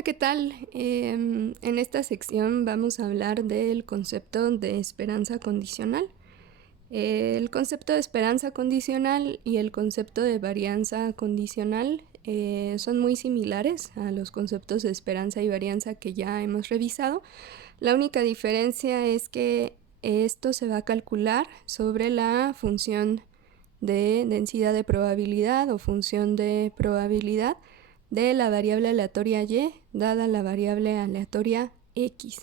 Hola, ¿qué tal? En esta sección vamos a hablar del concepto de esperanza condicional. El concepto de esperanza condicional y el concepto de varianza condicional son muy similares a los conceptos de esperanza y varianza que ya hemos revisado. La única diferencia es que esto se va a calcular sobre la función de densidad de probabilidad o función de probabilidad de la variable aleatoria y dada la variable aleatoria x.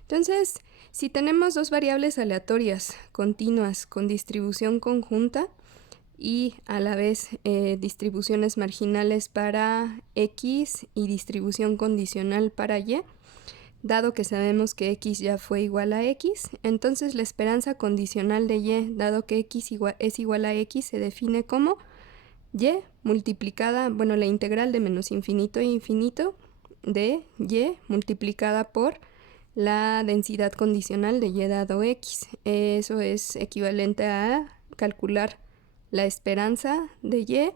Entonces, si tenemos dos variables aleatorias continuas con distribución conjunta y a la vez distribuciones marginales para x y distribución condicional para y, dado que sabemos que x ya fue igual a x, entonces la esperanza condicional de y, dado que x es igual a x, se define como y multiplicada, la integral de menos infinito a infinito de y multiplicada por la densidad condicional de y dado x. Eso es equivalente a calcular la esperanza de y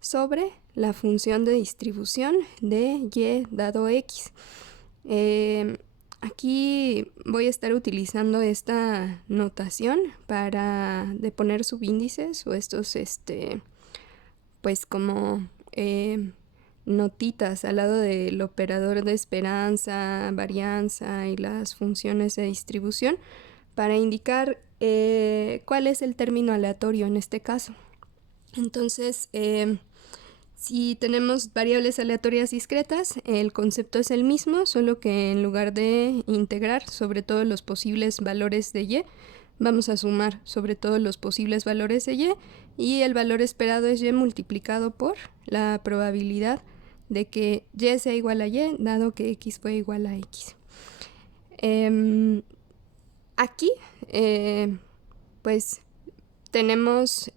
sobre la función de distribución de y dado x. Aquí voy a estar utilizando esta notación para poner subíndices o estos pues como notitas al lado del operador de esperanza, varianza y las funciones de distribución para indicar cuál es el término aleatorio en este caso. Entonces, si tenemos variables aleatorias discretas, el concepto es el mismo, solo que en lugar de integrar sobre todos los posibles valores de y, vamos a sumar sobre todos los posibles valores de y el valor esperado es y multiplicado por la probabilidad de que y sea igual a y, dado que x fue igual a x. Aquí, pues, tenemos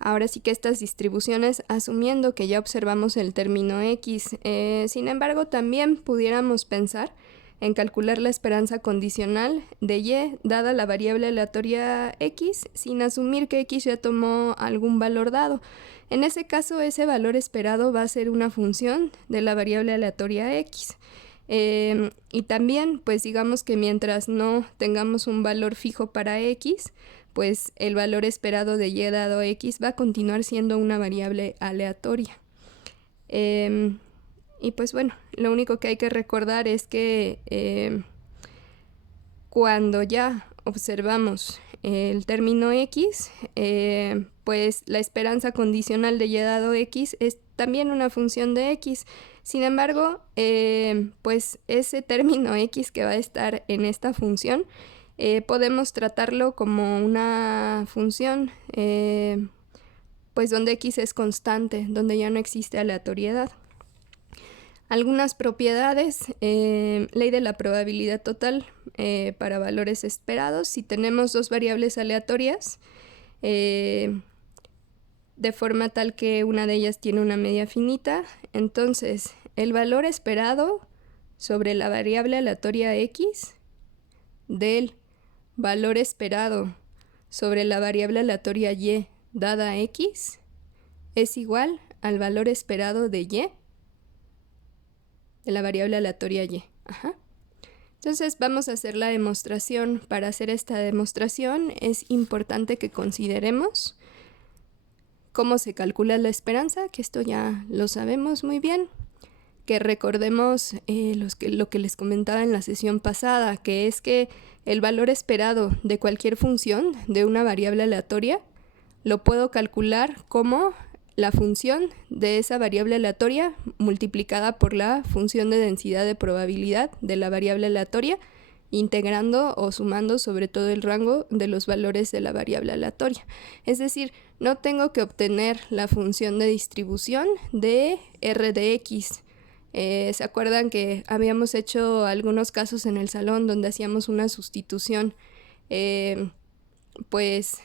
ahora sí que estas distribuciones asumiendo que ya observamos el término x. Sin embargo, también pudiéramos pensar en calcular la esperanza condicional de y dada la variable aleatoria x sin asumir que x ya tomó algún valor dado. En ese caso, ese valor esperado va a ser una función de la variable aleatoria x. Y también, pues digamos que mientras no tengamos un valor fijo para x, pues el valor esperado de y dado x va a continuar siendo una variable aleatoria. Y pues bueno, lo único que hay que recordar es que cuando ya observamos el término x, pues la esperanza condicional de y dado x es también una función de x. Sin embargo, pues ese término x que va a estar en esta función, podemos tratarlo como una función pues donde x es constante, donde ya no existe aleatoriedad. Algunas propiedades, ley de la probabilidad total para valores esperados. Si tenemos dos variables aleatorias, de forma tal que una de ellas tiene una media finita, entonces el valor esperado sobre la variable aleatoria x del valor esperado sobre la variable aleatoria y dada x es igual al valor esperado de y de la variable aleatoria y. Entonces vamos a hacer la demostración. Para hacer esta demostración es importante que consideremos cómo se calcula la esperanza, que esto ya lo sabemos muy bien, que recordemos lo que les comentaba en la sesión pasada, que es que el valor esperado de cualquier función de una variable aleatoria lo puedo calcular como la función de esa variable aleatoria multiplicada por la función de densidad de probabilidad de la variable aleatoria, integrando o sumando sobre todo el rango de los valores de la variable aleatoria. Es decir, no tengo que obtener la función de distribución de r de x. ¿Se acuerdan que habíamos hecho algunos casos en el salón donde hacíamos una sustitución pues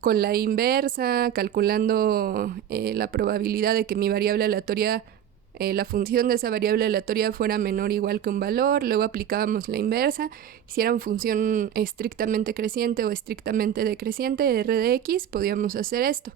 con la inversa, calculando la probabilidad de que mi variable aleatoria, la función de esa variable aleatoria fuera menor o igual que un valor, luego aplicábamos la inversa, si era una función estrictamente creciente o estrictamente decreciente, r de x, podíamos hacer esto.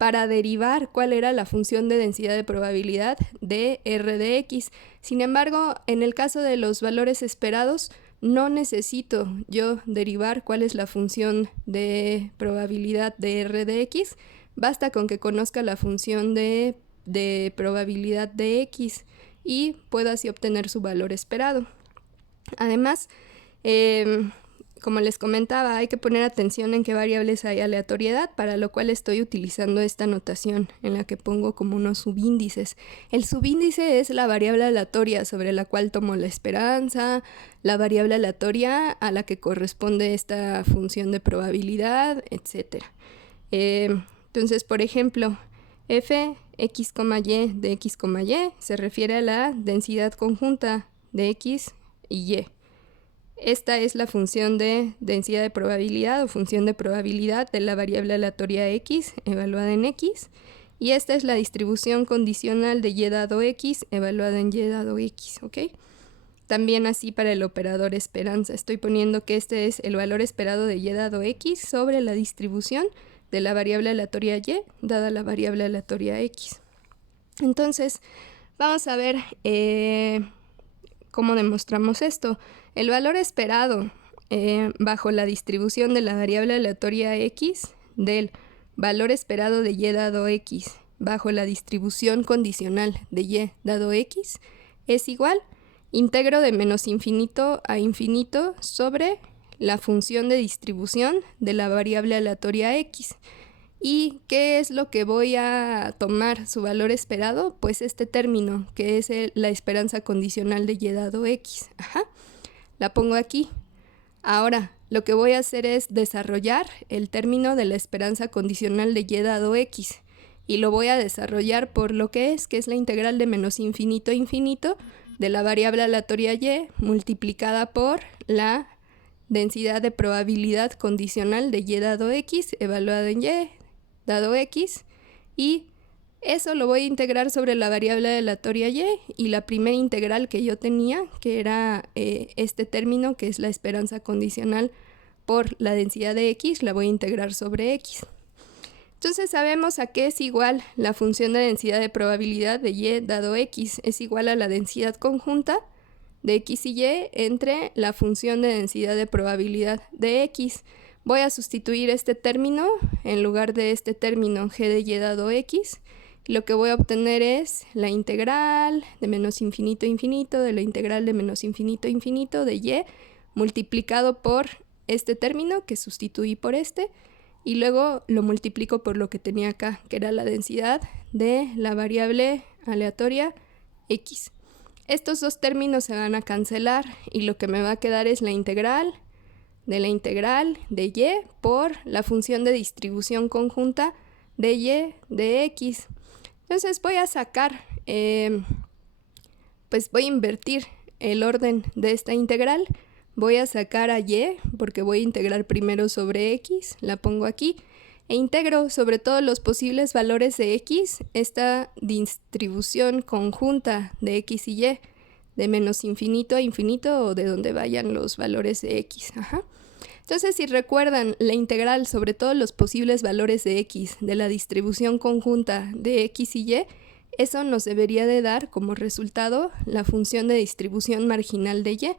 para derivar cuál era la función de densidad de probabilidad de R de X. Sin embargo, en el caso de los valores esperados, no necesito yo derivar cuál es la función de probabilidad de R de X. Basta con que conozca la función de probabilidad de X y puedo así obtener su valor esperado. Además, como les comentaba, hay que poner atención en qué variables hay aleatoriedad, para lo cual estoy utilizando esta notación en la que pongo como unos subíndices. El subíndice es la variable aleatoria sobre la cual tomo la esperanza, la variable aleatoria a la que corresponde esta función de probabilidad, etc. Entonces, por ejemplo, f x, y de x, y se refiere a la densidad conjunta de x y y. Esta es la función de densidad de probabilidad o función de probabilidad de la variable aleatoria x evaluada en x, y esta es la distribución condicional de y dado x evaluada en y dado x, ¿ok? También así para el operador esperanza, estoy poniendo que este es el valor esperado de y dado x sobre la distribución de la variable aleatoria y dada la variable aleatoria x. Entonces, vamos a ver cómo demostramos esto. El valor esperado bajo la distribución de la variable aleatoria x del valor esperado de y dado x bajo la distribución condicional de y dado x es igual, integro de menos infinito a infinito sobre la función de distribución de la variable aleatoria x. ¿Y qué es lo que voy a tomar su valor esperado? Pues este término, que es la esperanza condicional de y dado x. La pongo aquí. Ahora, lo que voy a hacer es desarrollar el término de la esperanza condicional de y dado x. Y lo voy a desarrollar por lo que es la integral de menos infinito a infinito de la variable aleatoria y multiplicada por la densidad de probabilidad condicional de y dado x evaluada en y dado x, y eso lo voy a integrar sobre la variable aleatoria y la primera integral que yo tenía, que era este término, que es la esperanza condicional por la densidad de x, la voy a integrar sobre x. Entonces sabemos a qué es igual la función de densidad de probabilidad de y dado x, es igual a la densidad conjunta de x y y entre la función de densidad de probabilidad de x. Voy a sustituir este término en lugar de este término g de y dado x. Lo que voy a obtener es la integral de menos infinito a infinito de la integral de menos infinito a infinito de y multiplicado por este término que sustituí por este, y luego lo multiplico por lo que tenía acá, que era la densidad de la variable aleatoria x. Estos dos términos se van a cancelar y lo que me va a quedar es la integral de y por la función de distribución conjunta de y de x. Entonces voy a sacar, pues voy a invertir el orden de esta integral. Voy a sacar a y porque voy a integrar primero sobre x, la pongo aquí, e integro sobre todos los posibles valores de x esta distribución conjunta de x y y, de menos infinito a infinito o de donde vayan los valores de x. Entonces, si recuerdan la integral sobre todos los posibles valores de x de la distribución conjunta de x y y, eso nos debería de dar como resultado la función de distribución marginal de y.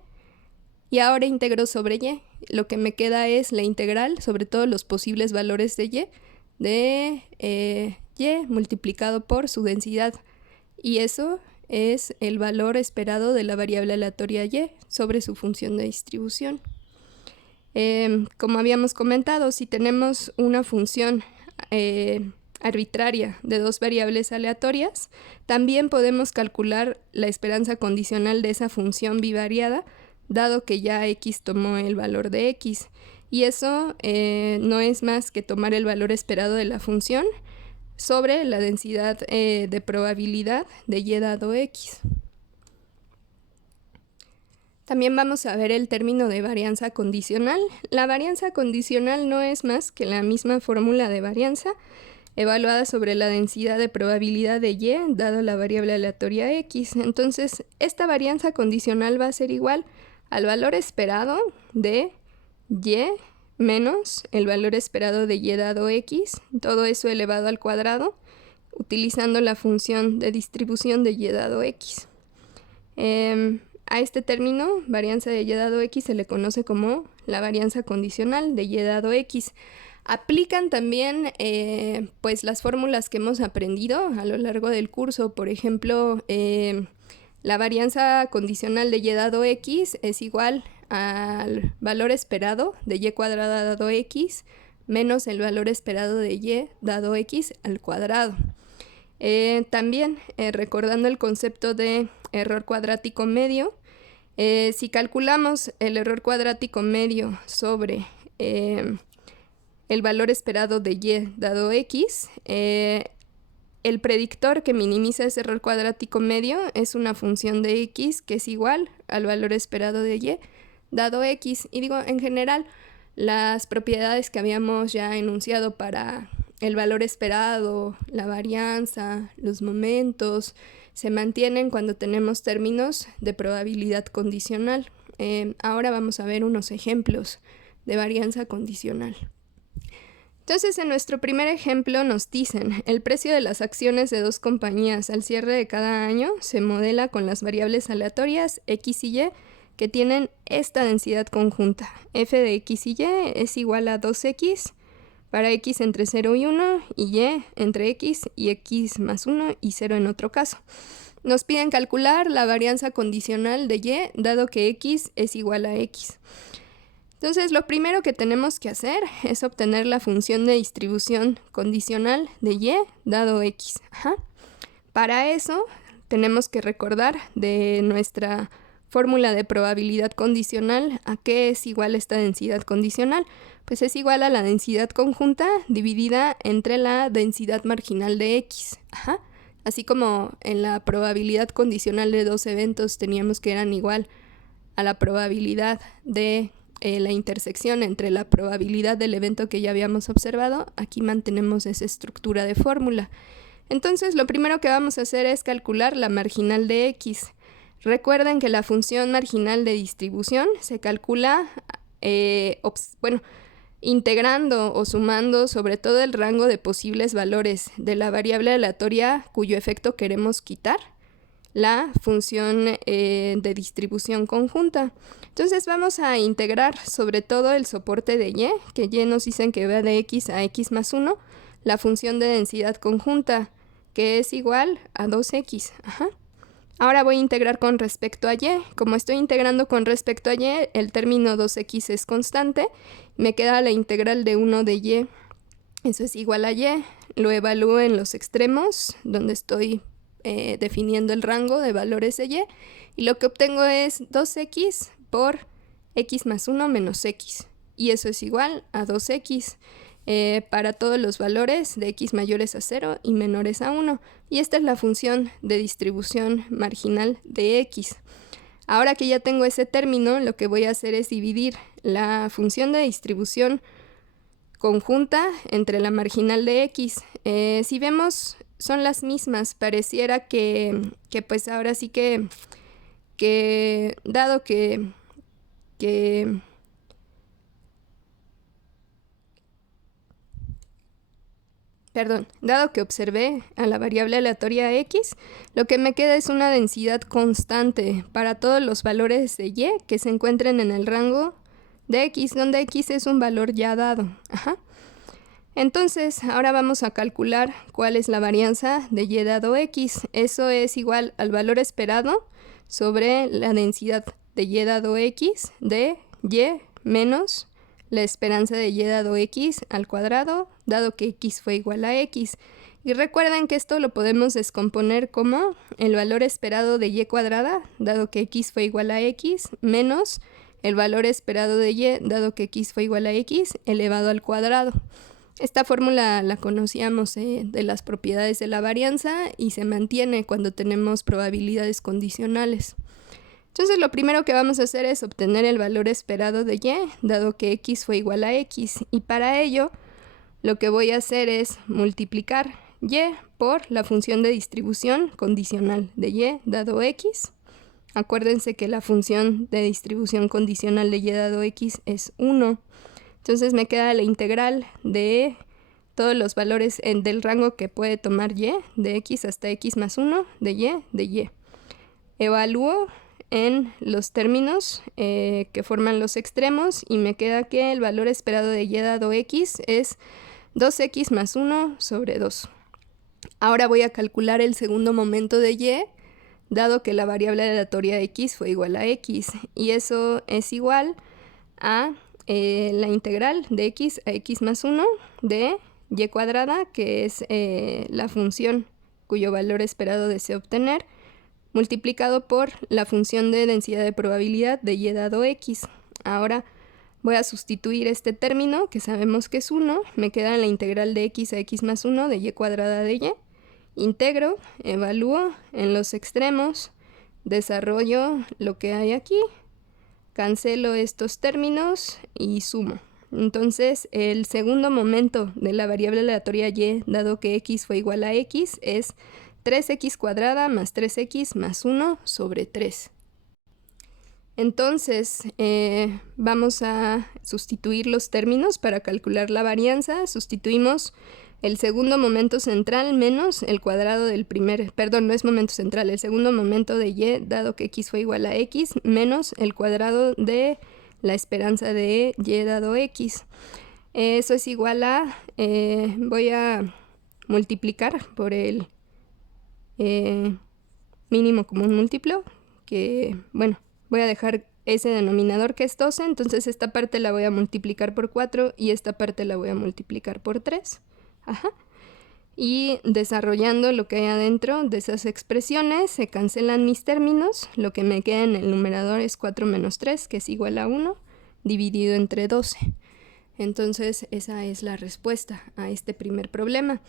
Y ahora integro sobre y. Lo que me queda es la integral sobre todos los posibles valores de y multiplicado por su densidad. Y eso es el valor esperado de la variable aleatoria y sobre su función de distribución. Como habíamos comentado, si tenemos una función arbitraria de dos variables aleatorias, también podemos calcular la esperanza condicional de esa función bivariada, dado que ya x tomó el valor de x. Y eso no es más que tomar el valor esperado de la función sobre la densidad de probabilidad de y dado x. También vamos a ver el término de varianza condicional. La varianza condicional no es más que la misma fórmula de varianza evaluada sobre la densidad de probabilidad de y dado la variable aleatoria x. Entonces, esta varianza condicional va a ser igual al valor esperado de y menos el valor esperado de y dado x, todo eso elevado al cuadrado, utilizando la función de distribución de y dado x. A este término, varianza de y dado x, se le conoce como la varianza condicional de y dado x. Aplican también pues las fórmulas que hemos aprendido a lo largo del curso. Por ejemplo, la varianza condicional de y dado x es igual al valor esperado de y cuadrada dado x menos el valor esperado de y dado x al cuadrado. También, recordando el concepto de error cuadrático medio, si calculamos el error cuadrático medio sobre el valor esperado de y dado x, el predictor que minimiza ese error cuadrático medio es una función de x que es igual al valor esperado de y dado x. Y digo, en general, las propiedades que habíamos ya enunciado para el valor esperado, la varianza, los momentos, se mantienen cuando tenemos términos de probabilidad condicional. Ahora vamos a ver unos ejemplos de varianza condicional. Entonces, en nuestro primer ejemplo nos dicen, el precio de las acciones de dos compañías al cierre de cada año se modela con las variables aleatorias x y y que tienen esta densidad conjunta. F de x y y es igual a 2x para x entre 0 y 1 y y entre x y x más 1 y 0 en otro caso. Nos piden calcular la varianza condicional de y dado que x es igual a x. Entonces, lo primero que tenemos que hacer es obtener la función de distribución condicional de y dado x. Para eso, tenemos que recordar de nuestra fórmula de probabilidad condicional a qué es igual esta densidad condicional. Pues es igual a la densidad conjunta dividida entre la densidad marginal de x. Así como en la probabilidad condicional de dos eventos teníamos que eran igual a la probabilidad de la intersección entre la probabilidad del evento que ya habíamos observado, aquí mantenemos esa estructura de fórmula. Entonces, lo primero que vamos a hacer es calcular la marginal de x. Recuerden que la función marginal de distribución se calcula, integrando o sumando sobre todo el rango de posibles valores de la variable aleatoria cuyo efecto queremos quitar, la función de distribución conjunta. Entonces vamos a integrar sobre todo el soporte de y, que y nos dicen que va de x a x más 1, la función de densidad conjunta, que es igual a 2x. Ahora voy a integrar con respecto a y. Como estoy integrando con respecto a y, el término 2x es constante. Me queda la integral de 1 de y. Eso es igual a y. Lo evalúo en los extremos, donde estoy definiendo el rango de valores de y. Y lo que obtengo es 2x por x más 1 menos x. Y eso es igual a 2x. Para todos los valores de x mayores a 0 y menores a 1. Y esta es la función de distribución marginal de x. Ahora que ya tengo ese término, lo que voy a hacer es dividir la función de distribución conjunta entre la marginal de x. Si vemos, son las mismas. Pareciera que pues ahora sí que dado que observé a la variable aleatoria x, lo que me queda es una densidad constante para todos los valores de y que se encuentren en el rango de x, donde x es un valor ya dado. Entonces, ahora vamos a calcular cuál es la varianza de y dado x. Eso es igual al valor esperado sobre la densidad de y dado x de y menos la esperanza de y dado x al cuadrado, dado que x fue igual a x. Y recuerden que esto lo podemos descomponer como el valor esperado de y cuadrada, dado que x fue igual a x, menos el valor esperado de y, dado que x fue igual a x, elevado al cuadrado. Esta fórmula la conocíamos de las propiedades de la varianza y se mantiene cuando tenemos probabilidades condicionales. Entonces, lo primero que vamos a hacer es obtener el valor esperado de y, dado que x fue igual a x. Y para ello, lo que voy a hacer es multiplicar y por la función de distribución condicional de y dado x. Acuérdense que la función de distribución condicional de y dado x es 1. Entonces me queda la integral de todos los valores del rango que puede tomar y, de x hasta x más 1, de y. Evalúo en los términos que forman los extremos y me queda que el valor esperado de y dado x es 2x más 1 sobre 2. Ahora voy a calcular el segundo momento de y, dado que la variable aleatoria x fue igual a x, y eso es igual a la integral de x a x más 1 de y cuadrada, que es la función cuyo valor esperado deseo obtener, multiplicado por la función de densidad de probabilidad de y dado x. Ahora voy a sustituir este término, que sabemos que es 1, me queda la integral de x a x más 1 de y cuadrada de y. Integro, evalúo en los extremos, desarrollo lo que hay aquí, cancelo estos términos y sumo. Entonces, el segundo momento de la variable aleatoria y, dado que x fue igual a x, es 3x cuadrada más 3x más 1 sobre 3. Entonces, vamos a sustituir los términos para calcular la varianza. Sustituimos el segundo momento central menos el cuadrado del primer, perdón, no es momento central, el segundo momento de y, dado que x fue igual a x, menos el cuadrado de la esperanza de y dado x. Eso es igual a, voy a multiplicar por el mínimo común múltiplo, que, bueno, voy a dejar ese denominador que es 12, entonces esta parte la voy a multiplicar por 4 y esta parte la voy a multiplicar por 3. Y desarrollando lo que hay adentro de esas expresiones, se cancelan mis términos, lo que me queda en el numerador es 4 menos 3, que es igual a 1, dividido entre 12. Entonces esa es la respuesta a este primer problema.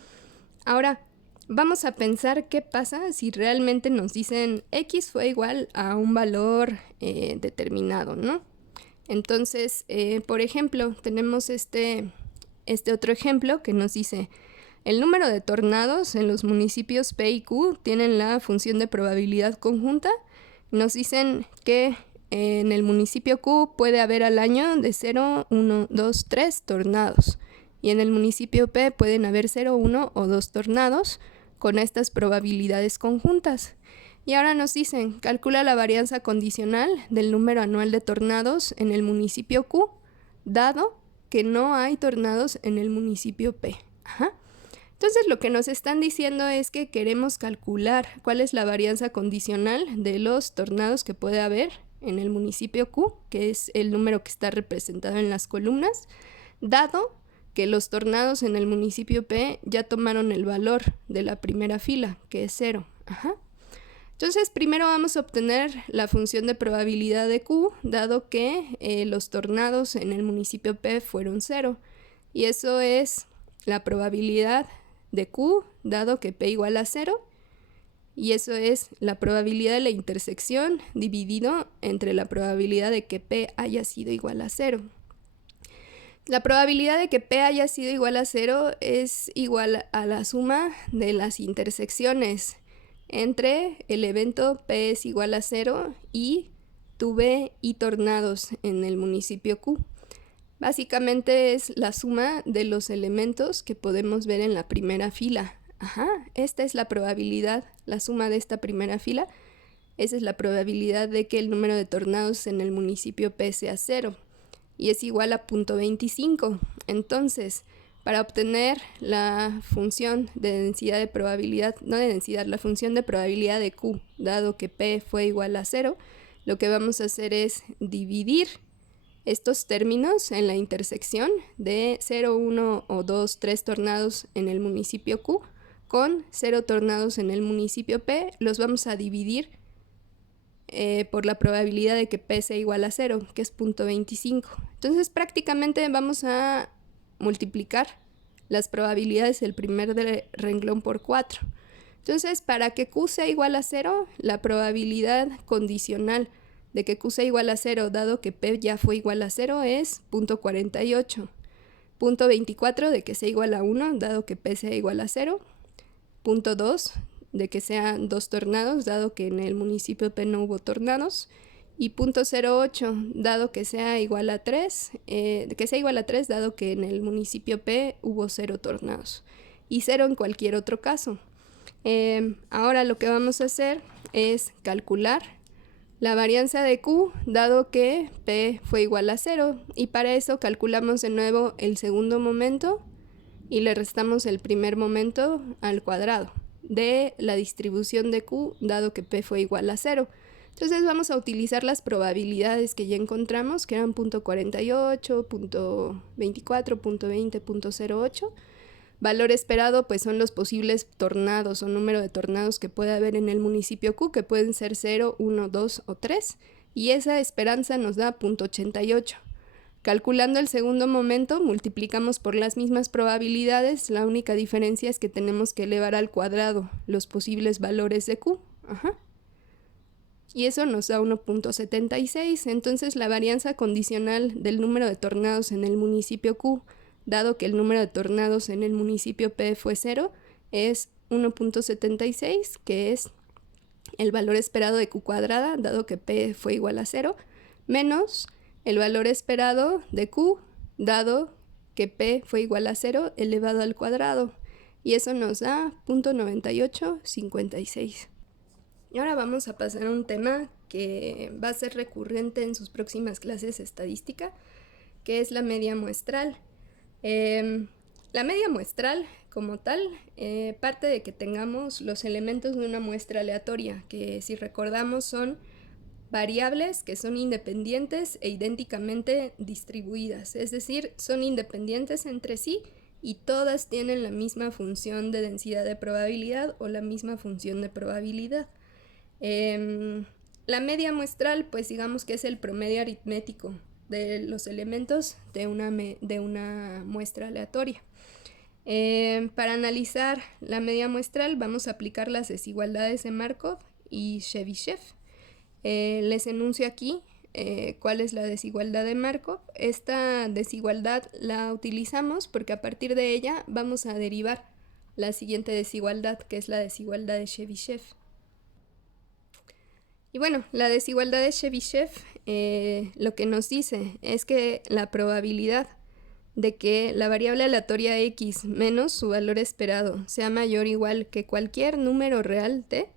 Ahora, vamos a pensar qué pasa si realmente nos dicen x fue igual a un valor determinado, ¿no? Entonces, por ejemplo, tenemos este otro ejemplo que nos dice: el número de tornados en los municipios P y Q tienen la función de probabilidad conjunta. Nos dicen que en el municipio Q puede haber al año de 0, 1, 2, 3 tornados. Y en el municipio P pueden haber 0, 1 o 2 tornados con estas probabilidades conjuntas. Y ahora nos dicen, calcula la varianza condicional del número anual de tornados en el municipio Q, dado que no hay tornados en el municipio P. Entonces lo que nos están diciendo es que queremos calcular cuál es la varianza condicional de los tornados que puede haber en el municipio Q, que es el número que está representado en las columnas, dado que los tornados en el municipio P ya tomaron el valor de la primera fila, que es 0. Entonces, primero vamos a obtener la función de probabilidad de Q, dado que los tornados en el municipio P fueron 0. Y eso es la probabilidad de Q, dado que P igual a 0. Y eso es la probabilidad de la intersección dividido entre la probabilidad de que P haya sido igual a 0. La probabilidad de que P haya sido igual a 0 es igual a la suma de las intersecciones entre el evento P es igual a 0 y tuve y tornados en el municipio Q. Básicamente es la suma de los elementos que podemos ver en la primera fila. Esta es la probabilidad, la suma de esta primera fila. Esa es la probabilidad de que el número de tornados en el municipio P sea 0. Y es igual a 0.25. Entonces, para obtener la función de densidad de probabilidad, no de densidad, la función de probabilidad de Q, dado que P fue igual a 0, lo que vamos a hacer es dividir estos términos en la intersección de 0, 1 o 2, 3 tornados en el municipio Q con 0 tornados en el municipio P, los vamos a dividir por la probabilidad de que P sea igual a 0, que es 0.25. Entonces prácticamente vamos a multiplicar las probabilidades del primer renglón por 4. Entonces, para que Q sea igual a 0, la probabilidad condicional de que Q sea igual a 0, dado que P ya fue igual a 0, es 0.48. 0.24 de que sea igual a 1, dado que P sea igual a 0. 0.2 de que sean 2 tornados, dado que en el municipio P no hubo tornados, y 0.08 dado que sea igual a 3, dado que en el municipio P hubo 0 tornados y 0 en cualquier otro caso. Ahora lo que vamos a hacer es calcular la varianza de Q dado que P fue igual a 0 y para eso calculamos de nuevo el segundo momento y le restamos el primer momento al cuadrado de la distribución de Q dado que P fue igual a 0. Entonces vamos a utilizar las probabilidades que ya encontramos, que eran 0.48, 0.24, 0.20, 0.08. Valor esperado pues son los posibles tornados o número de tornados que puede haber en el municipio Q, que pueden ser 0, 1, 2 o 3. Y esa esperanza nos da 0.88. Calculando el segundo momento, multiplicamos por las mismas probabilidades. La única diferencia es que tenemos que elevar al cuadrado los posibles valores de Q. Y eso nos da 1.76. Entonces la varianza condicional del número de tornados en el municipio Q, dado que el número de tornados en el municipio P fue 0, es 1.76, que es el valor esperado de Q cuadrada, dado que P fue igual a 0, menos el valor esperado de Q, dado que P fue igual a 0 elevado al cuadrado. Y eso nos da 0.9856. Y ahora vamos a pasar a un tema que va a ser recurrente en sus próximas clases de estadística, que es la media muestral. La media muestral, como tal, parte de que tengamos los elementos de una muestra aleatoria, que si recordamos son variables que son independientes e idénticamente distribuidas, es decir, son independientes entre sí y todas tienen la misma función de densidad de probabilidad o la misma función de probabilidad. La media muestral, pues digamos que es el promedio aritmético de los elementos de una muestra aleatoria. Para analizar la media muestral vamos a aplicar las desigualdades de Markov y Chebyshev. Les enuncio aquí cuál es la desigualdad de Markov. Esta desigualdad la utilizamos porque a partir de ella vamos a derivar la siguiente desigualdad, que es la desigualdad de Chebyshev. Y bueno, la desigualdad de Chebyshev lo que nos dice es que la probabilidad de que la variable aleatoria x menos su valor esperado sea mayor o igual que cualquier número real t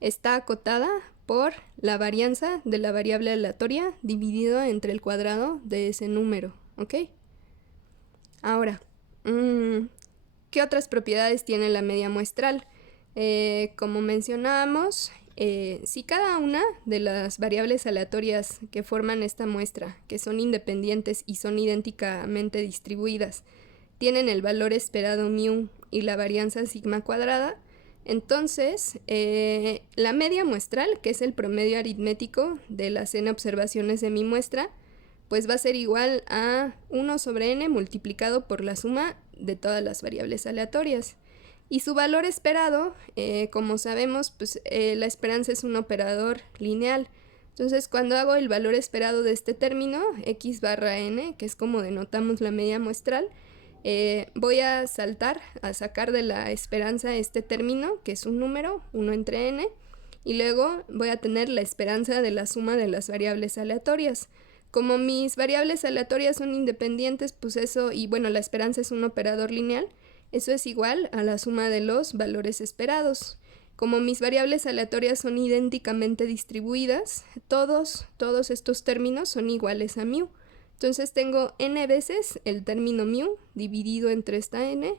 está acotada por la varianza de la variable aleatoria dividido entre el cuadrado de ese número, ¿ok? Ahora, ¿qué otras propiedades tiene la media muestral? Como mencionábamos, si cada una de las variables aleatorias que forman esta muestra, que son independientes y son idénticamente distribuidas, tienen el valor esperado mu y la varianza sigma cuadrada, entonces la media muestral, que es el promedio aritmético de las n observaciones de mi muestra, pues va a ser igual a 1 sobre n multiplicado por la suma de todas las variables aleatorias. Y su valor esperado, como sabemos, pues la esperanza es un operador lineal. Entonces, cuando hago el valor esperado de este término, x barra n, que es como denotamos la media muestral, voy a sacar de la esperanza este término, que es un número, 1 entre n, y luego voy a tener la esperanza de la suma de las variables aleatorias. Como mis variables aleatorias son independientes, pues eso, y bueno, la esperanza es un operador lineal, eso es igual a la suma de los valores esperados. Como mis variables aleatorias son idénticamente distribuidas, todos estos términos son iguales a mu. Entonces tengo n veces el término mu dividido entre esta n.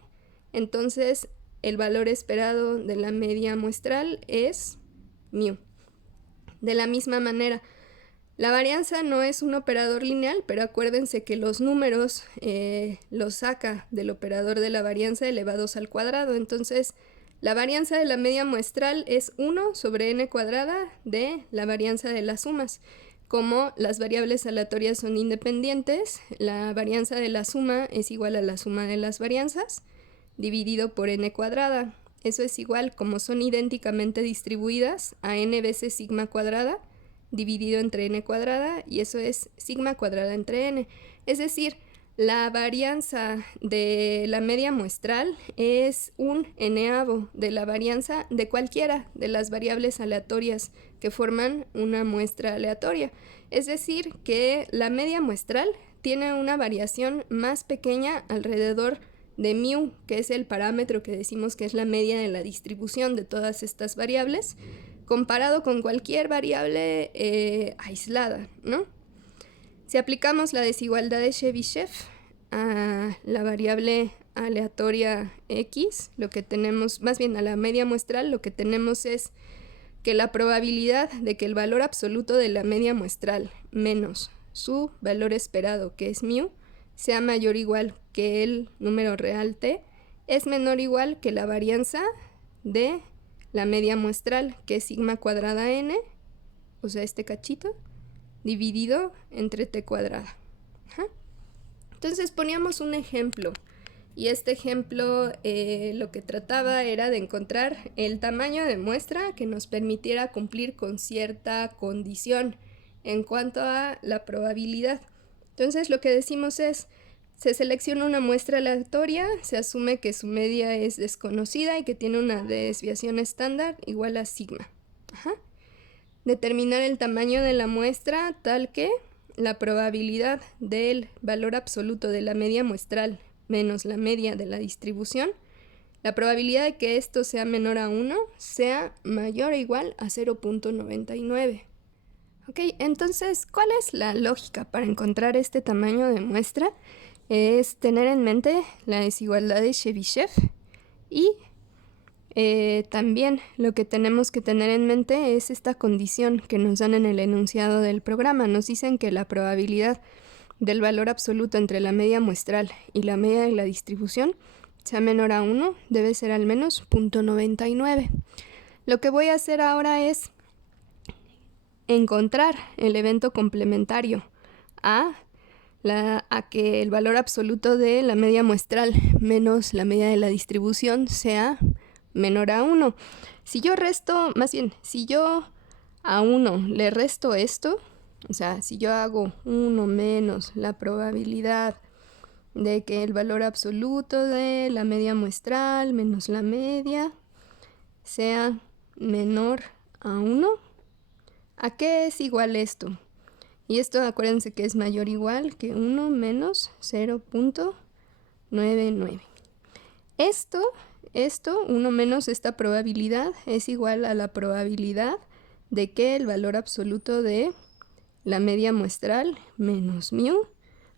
Entonces el valor esperado de la media muestral es mu. De la misma manera, la varianza no es un operador lineal, pero acuérdense que los números los saca del operador de la varianza elevados al cuadrado. Entonces, la varianza de la media muestral es 1 sobre n cuadrada de la varianza de las sumas. Como las variables aleatorias son independientes, la varianza de la suma es igual a la suma de las varianzas dividido por n cuadrada. Eso es igual, como son idénticamente distribuidas, a n veces sigma cuadrada dividido entre n cuadrada, y eso es sigma cuadrada entre n. Es decir, La varianza de la media muestral es un n-avo de la varianza de cualquiera de las variables aleatorias que forman una muestra aleatoria. Es decir, que la media muestral tiene una variación más pequeña alrededor de mu, que es el parámetro que decimos que es la media de la distribución de todas estas variables, comparado con cualquier variable aislada, ¿no? Si aplicamos la desigualdad de Chebyshev a la variable aleatoria x, lo que tenemos, más bien a la media muestral, lo que tenemos es que la probabilidad de que el valor absoluto de la media muestral menos su valor esperado, que es mu, sea mayor o igual que el número real t, es menor o igual que la varianza de la media muestral, que es sigma cuadrada n, o sea, este cachito, dividido entre t cuadrada. Ajá. Entonces poníamos un ejemplo, y este ejemplo lo que trataba era de encontrar el tamaño de muestra que nos permitiera cumplir con cierta condición en cuanto a la probabilidad. Entonces lo que decimos es, se selecciona una muestra aleatoria, se asume que su media es desconocida y que tiene una desviación estándar igual a sigma. Ajá. Determinar el tamaño de la muestra tal que la probabilidad del valor absoluto de la media muestral menos la media de la distribución, la probabilidad de que esto sea menor a 1 sea mayor o igual a 0.99. Ok, entonces, ¿cuál es la lógica para encontrar este tamaño de muestra? Es tener en mente la desigualdad de Chebyshev y también lo que tenemos que tener en mente es esta condición que nos dan en el enunciado del programa. Nos dicen que la probabilidad del valor absoluto entre la media muestral y la media de la distribución sea menor a 1, debe ser al menos 0.99. Lo que voy a hacer ahora es encontrar el evento complementario a que el valor absoluto de la media muestral menos la media de la distribución sea menor a 1. Si yo a 1 le resto esto, o sea, si yo hago 1 menos la probabilidad de que el valor absoluto de la media muestral menos la media sea menor a 1, ¿a qué es igual esto? Y esto acuérdense que es mayor o igual que 1 menos 0.99. Esto, 1 menos esta probabilidad es igual a la probabilidad de que el valor absoluto de la media muestral menos mu,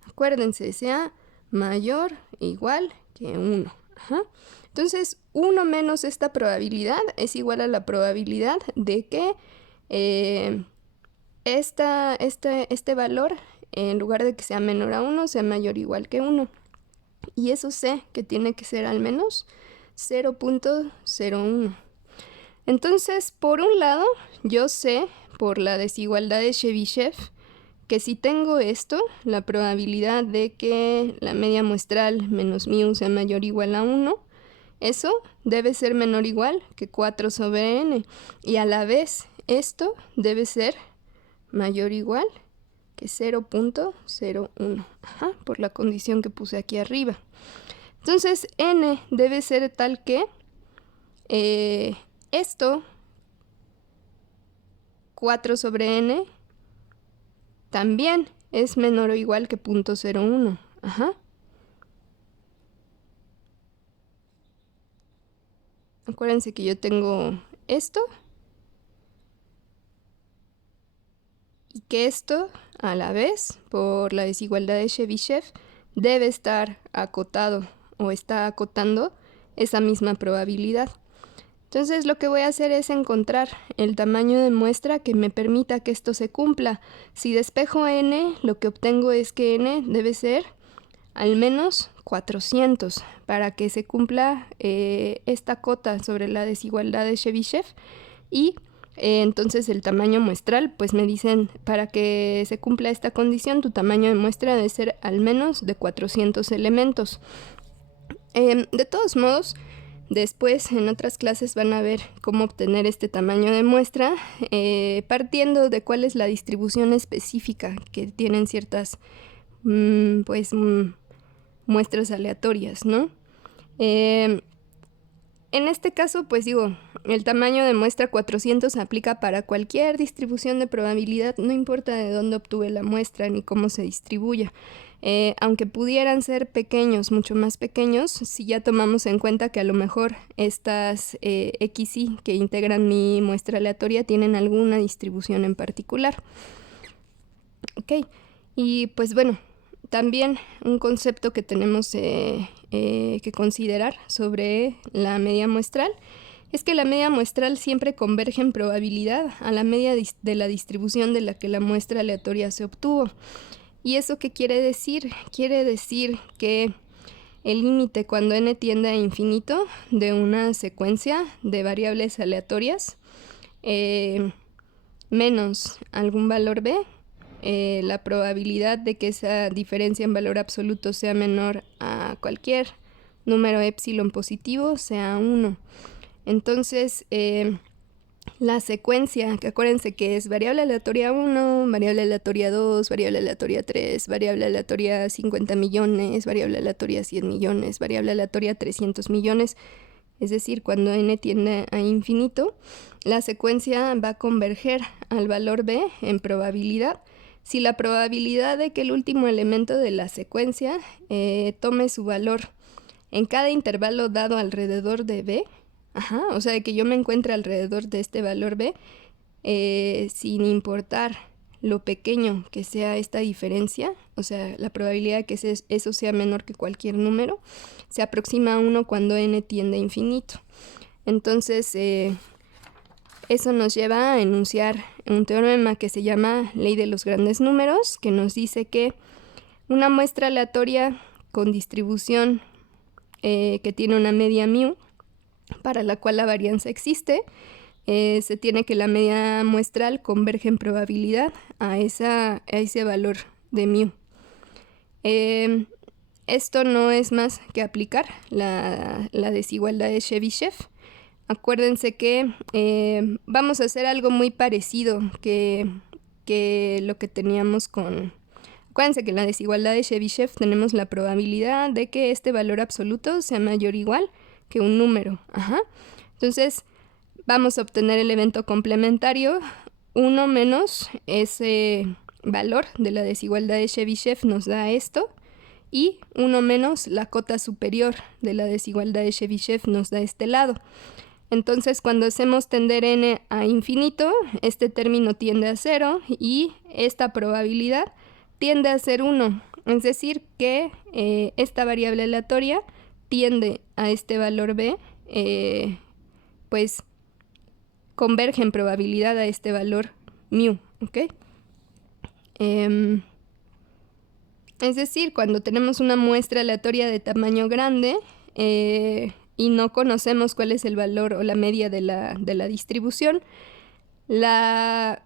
acuérdense, sea mayor o igual que 1. Ajá. Entonces, 1 menos esta probabilidad es igual a la probabilidad de que este valor, en lugar de que sea menor a 1, sea mayor o igual que 1. Y eso sé que tiene que ser al menos 0.01. Entonces, por un lado, yo sé, por la desigualdad de Chebyshev, que si tengo esto, la probabilidad de que la media muestral menos mu sea mayor o igual a 1, eso debe ser menor o igual que 4 sobre n. Y a la vez, esto debe ser mayor o igual que 0.01, por la condición que puse aquí arriba. Entonces, n debe ser tal que esto, 4 sobre n, también es menor o igual que 0.01. Acuérdense que yo tengo esto y que esto, a la vez, por la desigualdad de Chebyshev, debe estar acotado o está acotando esa misma probabilidad. Entonces lo que voy a hacer es encontrar el tamaño de muestra que me permita que esto se cumpla. Si despejo n, lo que obtengo es que n debe ser al menos 400 para que se cumpla esta cota sobre la desigualdad de Chebyshev. Y entonces el tamaño muestral, pues me dicen, para que se cumpla esta condición, tu tamaño de muestra debe ser al menos de 400 elementos. De todos modos, después en otras clases van a ver cómo obtener este tamaño de muestra partiendo de cuál es la distribución específica que tienen ciertas muestras aleatorias, ¿no? En este caso, pues digo, el tamaño de muestra 400 aplica para cualquier distribución de probabilidad, no importa de dónde obtuve la muestra ni cómo se distribuya. Aunque pudieran ser pequeños, mucho más pequeños, si ya tomamos en cuenta que a lo mejor estas XY que integran mi muestra aleatoria tienen alguna distribución en particular. Ok, y pues bueno, también un concepto que tenemos que considerar sobre la media muestral es que la media muestral siempre converge en probabilidad a la media de la distribución de la que la muestra aleatoria se obtuvo. ¿Y eso qué quiere decir? Quiere decir que el límite cuando n tiende a infinito de una secuencia de variables aleatorias menos algún valor b, la probabilidad de que esa diferencia en valor absoluto sea menor a cualquier número epsilon positivo sea 1. Entonces, la secuencia, que acuérdense que es variable aleatoria 1, variable aleatoria 2, variable aleatoria 3, variable aleatoria 50 millones, variable aleatoria 100 millones, variable aleatoria 300 millones, es decir, cuando n tiende a infinito, la secuencia va a converger al valor b en probabilidad. Si la probabilidad de que el último elemento de la secuencia tome su valor en cada intervalo dado alrededor de b, o sea, de que yo me encuentre alrededor de este valor b, sin importar lo pequeño que sea esta diferencia, o sea, la probabilidad de que eso sea menor que cualquier número, se aproxima a 1 cuando n tiende a infinito. Entonces, eso nos lleva a enunciar un teorema que se llama ley de los grandes números, que nos dice que una muestra aleatoria con distribución que tiene una media μ, para la cual la varianza existe, se tiene que la media muestral converge en probabilidad a ese valor de μ. Esto no es más que aplicar la desigualdad de Chebyshev. Acuérdense que vamos a hacer algo muy parecido que lo que teníamos con... Acuérdense que en la desigualdad de Chebyshev tenemos la probabilidad de que este valor absoluto sea mayor o igual que un número. Entonces, vamos a obtener el evento complementario 1 menos ese valor de la desigualdad de Chebyshev nos da esto, y 1 menos la cota superior de la desigualdad de Chebyshev nos da este lado. Entonces, cuando hacemos tender n a infinito, este término tiende a 0 y esta probabilidad tiende a ser 1. Es decir, que esta variable aleatoria tiende a este valor b, pues converge en probabilidad a este valor μ, ¿ok? Es decir, cuando tenemos una muestra aleatoria de tamaño grande y no conocemos cuál es el valor o la media de la distribución, la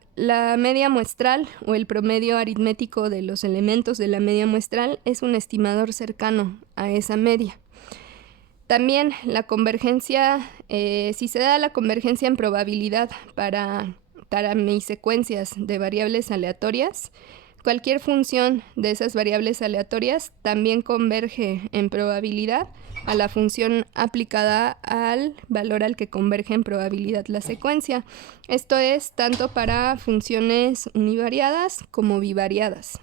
media muestral o el promedio aritmético de los elementos de la media muestral es un estimador cercano a esa media. También la convergencia, si se da la convergencia en probabilidad para mis secuencias de variables aleatorias, cualquier función de esas variables aleatorias también converge en probabilidad a la función aplicada al valor al que converge en probabilidad la secuencia. Esto es tanto para funciones univariadas como bivariadas.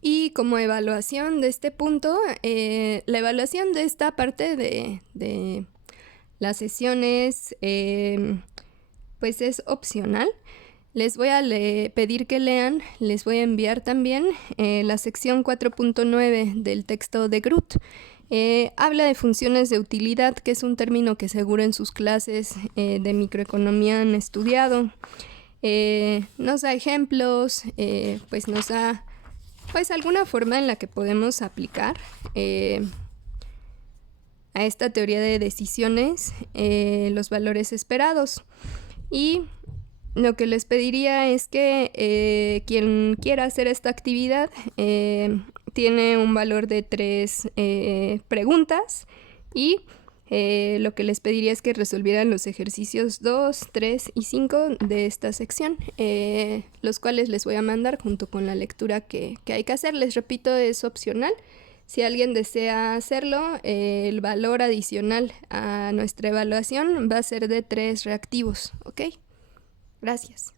Y como evaluación de este punto, la evaluación de esta parte de las sesiones pues es opcional. Les voy a pedir que lean, les voy a enviar también la sección 4.9 del texto de Groth. Habla de funciones de utilidad, que es un término que seguro en sus clases de microeconomía han estudiado. Nos da ejemplos, pues nos da pues alguna forma en la que podemos aplicar a esta teoría de decisiones los valores esperados. Y lo que les pediría es que quien quiera hacer esta actividad tiene un valor de 3 preguntas y Lo que les pediría es que resolvieran los ejercicios 2, 3 y 5 de esta sección, los cuales les voy a mandar junto con la lectura que hay que hacer. Les repito, es opcional. Si alguien desea hacerlo, el valor adicional a nuestra evaluación va a ser de 3 reactivos, ¿ok? Gracias.